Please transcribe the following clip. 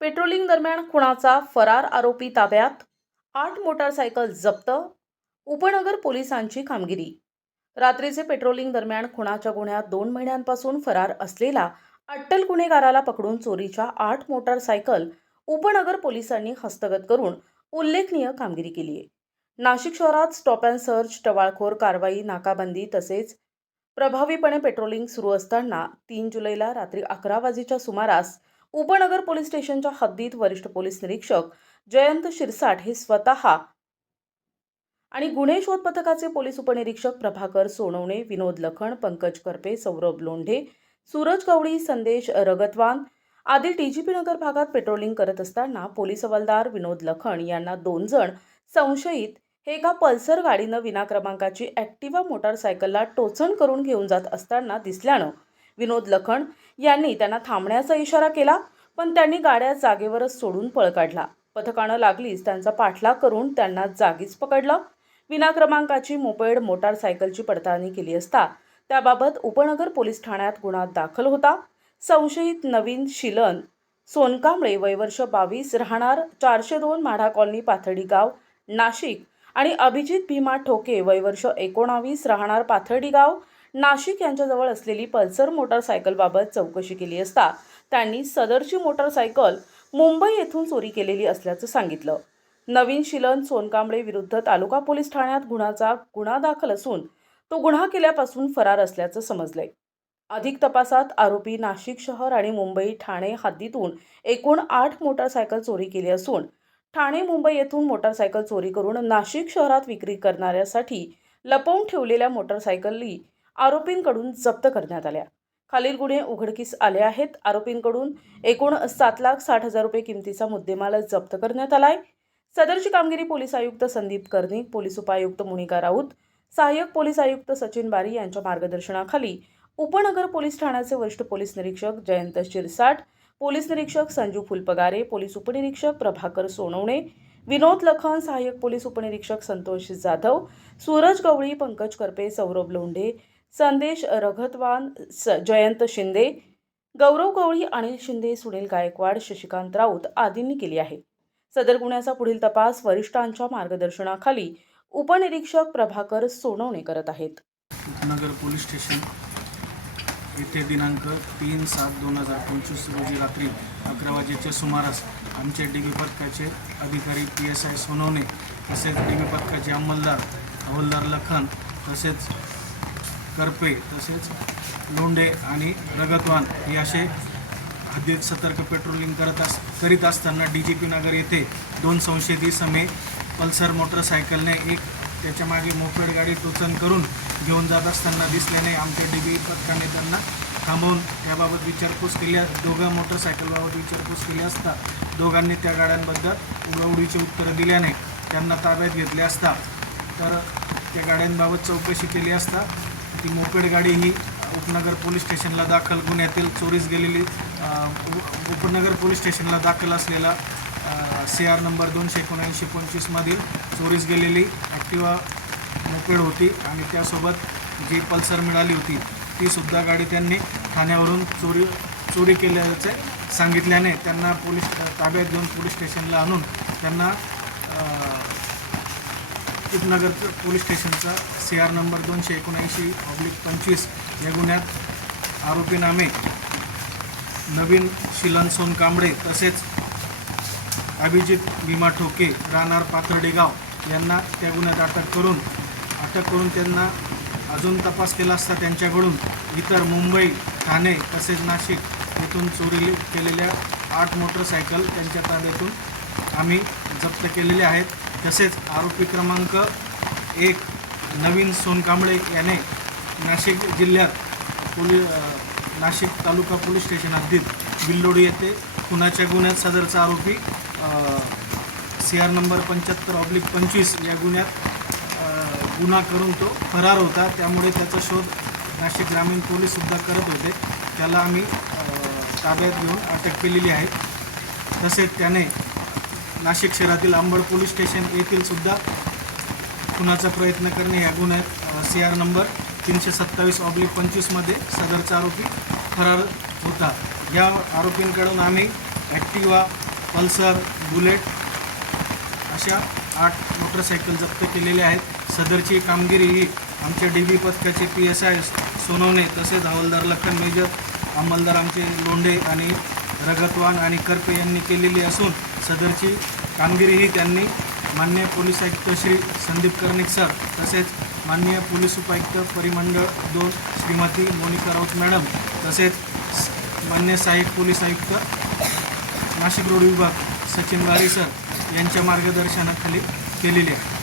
Patrolling दरम्यान खुणाचा फरार आरोपी ताब्यात आठ मोटारसायकल जप्त उपनगर पोलिसांची कामगिरी. रात्रीचे पेट्रोलिंग दरम्यान खुणाच्या गुन्ह्यात दोन महिन्यांपासून फरार असलेला अट्टल गुन्हेगाराला पकडून चोरीच्या आठ मोटारसायकल उपनगर पोलिसांनी हस्तगत करून उल्लेखनीय कामगिरी केली आहे. नाशिक शहरात स्टॉप अँड सर्च टवाळखोर कारवाई नाकाबंदी तसेच प्रभावीपणे पेट्रोलिंग सुरू असताना तीन जुलैला रात्री अकरा वाजेच्या सुमारास उपनगर पोलीस स्टेशनच्या हद्दीत वरिष्ठ पोलीस निरीक्षक जयंत शिरसाट हे स्वतः आणि गुन्हे शोध पथकाचे पोलीस उपनिरीक्षक प्रभाकर सोनवणे विनोद लखण पंकज करपे सौरभ लोंढे सूरज गवळी संदेश रगतवान आदी टीजीपी नगर भागात पेट्रोलिंग करत असताना पोलीस हवालदार विनोद लखण यांना दोन जण संशयित हे एका पल्सर गाडीनं विना क्रमांकाची ॲक्टिवा मोटारसायकलला टोचण करून घेऊन जात असताना दिसल्यानं विनोद लखण यांनी त्यांना थांबण्याचा इशारा केला पण त्यांनी गाड्या जागेवरच सोडून पळ काढला. पथकानं लागलीच त्यांचा पाठलाग करून त्यांना जागीच पकडलं. विना क्रमांकाची मोपेड मोटारसायकलची पडताळणी केली असता त्याबाबत उपनगर पोलीस ठाण्यात गुन्हा दाखल होता. संशयित नवीन शिलन सोनकांबळे वयवर्ष बावीस राहणार चारशे दोन माढा कॉलनी पाथर्डी गाव नाशिक आणि अभिजित भीमा ठोके वयवर्ष एकोणावीस राहणार पाथर्डी गाव नाशिक यांच्याजवळ असलेली पल्सर मोटारसायकलबाबत चौकशी केली असता त्यांनी सदरची मोटारसायकल मुंबई येथून चोरी केलेली असल्याचं सांगितलं. नवीन शिलन सोनकांबळे विरुद्ध तालुका पोलीस ठाण्यात गुन्हाचा गुन्हा दाखल असून तो गुन्हा केल्यापासून फरार असल्याचं समजलंय. अधिक तपासात आरोपी नाशिक शहर आणि मुंबई ठाणे हद्दीतून एकूण आठ मोटारसायकल चोरी केली असून ठाणे मुंबई येथून मोटारसायकल चोरी करून नाशिक शहरात विक्री करणाऱ्यासाठी लपवून ठेवलेल्या मोटारसायकली आरोपींकडून जप्त करण्यात आल्या. खालील गुन्हे उघडकीस आले आहेत. आरोपींकडून एकूण सात लाख साठ हजार रुपये किमतीचा मुद्देमाल जप्त करण्यात आलाय. सदरची कामगिरी पोलीस आयुक्त संदीप कर्णिक पोलीस उपायुक्त मुनिका राऊत सहाय्यक पोलीस आयुक्त सचिन बारी यांच्या मार्गदर्शनाखाली उपनगर पोलीस ठाण्याचे वरिष्ठ पोलीस निरीक्षक जयंत शिरसाट पोलीस निरीक्षक संजू फुलपगारे पोलीस उपनिरीक्षक प्रभाकर सोनवणे विनोद लखन सहाय्यक पोलीस उपनिरीक्षक संतोष जाधव सूरज गवळी पंकज करपे सौरभ लोंढे संदेश रघतवान स जयंत शिंदे गौरव गवळी अनिल शिंदे सुनील गायकवाड शशिकांत राऊत आदींनी केली आहे. सदर गुन्ह्याचा पुढील तपास वरिष्ठांच्या मार्गदर्शनाखाली उपनिरीक्षक प्रभाकर सोनवणे करत आहेत. उपनगर पोलीस स्टेशन येथे दिनांक तीन सात दोन हजार पंचवीस रोजी रात्री अकरा वाजेच्या सुमारास आमचे डी बी पथकाचे अधिकारी पी एस आय सोनवणे तसेच डी बी पथकाचे अंमलदार हवलदार लखन तसेच करपे तसेच लोंढे आणि रगतवान हे असे हद्दीत सतर्क पेट्रोलिंग करत अस करीत असताना डी जी पी नगर येथे दोन संशयित इसमे पल्सर मोटरसायकलने एक त्याच्यामागे मोपेड गाडी टोचन करून घेऊन जात असताना दिसल्याने आमच्या डी बी पथकाने त्यांना थांबवून त्याबाबत विचारपूस केली दोघं मोटरसायकलबाबत विचारपूस केली असता दोघांनी त्या गाड्यांबद्दल उडवडीची उत्तरं दिल्याने त्यांना ताब्यात घेतले असता तर त्या गाड्यांबाबत चौकशी केली असता ती मोपेड गाडी ही उपनगर पोलीस स्टेशनला दाखल गुन्ह्यातील चोरीस गेलेली उपनगर पोलीस स्टेशनला दाखल असलेला सी आर नंबर दोनशे एकोणऐंशी पंचवीसमधील चोरीस गेलेली ॲक्टिवा मोपेड होती आणि त्यासोबत जी पल्सर मिळाली होती तीसुद्धा गाडी त्यांनी ठाण्यावरून चोरी चोरी केल्याचे सांगितल्याने त्यांना पोलीस ताब्यात घेऊन पोलीस स्टेशनला आणून त्यांना उपनगर पोलीस स्टेशनचा सी आर नंबर दोनशे एकोणऐंशी ऑब्लिक पंचवीस या गुन्ह्यात आरोपीनामे नवीन शिलन सोन कांबळे तसेच अभिजित भीमा ठोके राहणार पाथर्डे गाव यांना त्या गुन्ह्यात अटक करून अटक करून त्यांना अजून तपास केला असता त्यांच्याकडून इतर मुंबई ठाणे तसेच नाशिक येथून चोरी केलेल्या आठ मोटरसायकल त्यांच्या ताब्यातून आम्ही जप्त केलेले आहेत. तसेच आरोपी क्रमांक एक नवीन सोनकांबळे याने नाशिक जिल्ह्यात पोली नाशिक तालुका पोलीस स्टेशन हद्दीत बिल्लोडी येथे खुनाच्या गुन्ह्यात सदरचा आरोपी सी आर नंबर पंच्याहत्तर ऑब्लिक पंचवीस या गुन्ह्यात गुन्हा करून तो फरार होता. त्यामुळे त्याचा शोध नाशिक ग्रामीण पोलीससुद्धा करत होते. त्याला आम्ही ताब्यात घेऊन अटक केलेली आहे. तसेच त्याने नाशिक शहरातील अंबड पोलीस स्टेशन येथील सुद्धा खुनाचा प्रयत्न करणे ह्या गुन्ह्यात सी आर नंबर तीनशे सत्तावीस ऑब्लिक पंचवीसमध्ये सदरचा आरोपी फरार होता. या आरोपींकडून आम्ही ॲक्टिवा पल्सर बुलेट अशा आठ मोटरसायकल जप्त केलेल्या आहेत. सदरची कामगिरी ही आमच्या डी बी पथकाचे पी एस आय सोनवणे तसेच हवालदार लखन मेजर अंमलदार आमचे लोंढे आणि रगतवान आणि करपे यांनी केलेली असून सदरची कामगिरीही त्यांनी मान्य पोलीस आयुक्त श्री संदीप कर्णिक सर तसेच माननीय पोलीस उपायुक्त परिमंडळ दोन श्रीमती मोनिका राऊत मॅडम तसेच मान्य सहाय्यक पोलीस आयुक्त नाशिक रोड विभाग सचिन वारी सर यांच्या मार्गदर्शनाखाली केलेली आहे.